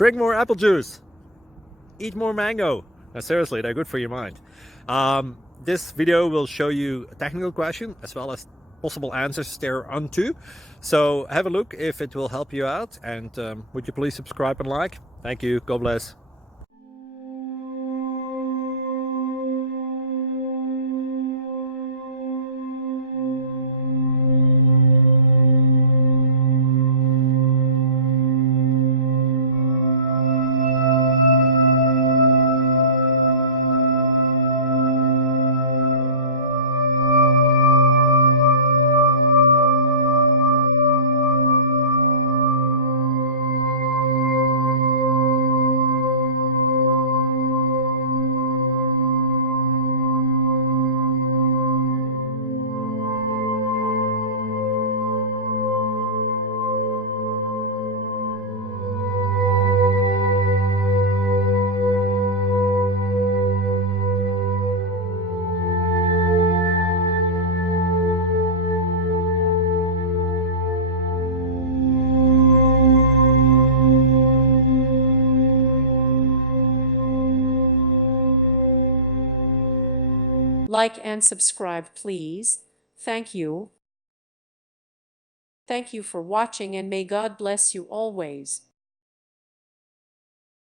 Drink more apple juice. Eat more mango. Now, seriously, they're good for your mind. This video will show you a technical question as well as possible answers thereunto. So have a look if it will help you out, and would you please subscribe and like? Thank you. God bless. Like and subscribe, please. Thank you. Thank you for watching, and may God bless you always.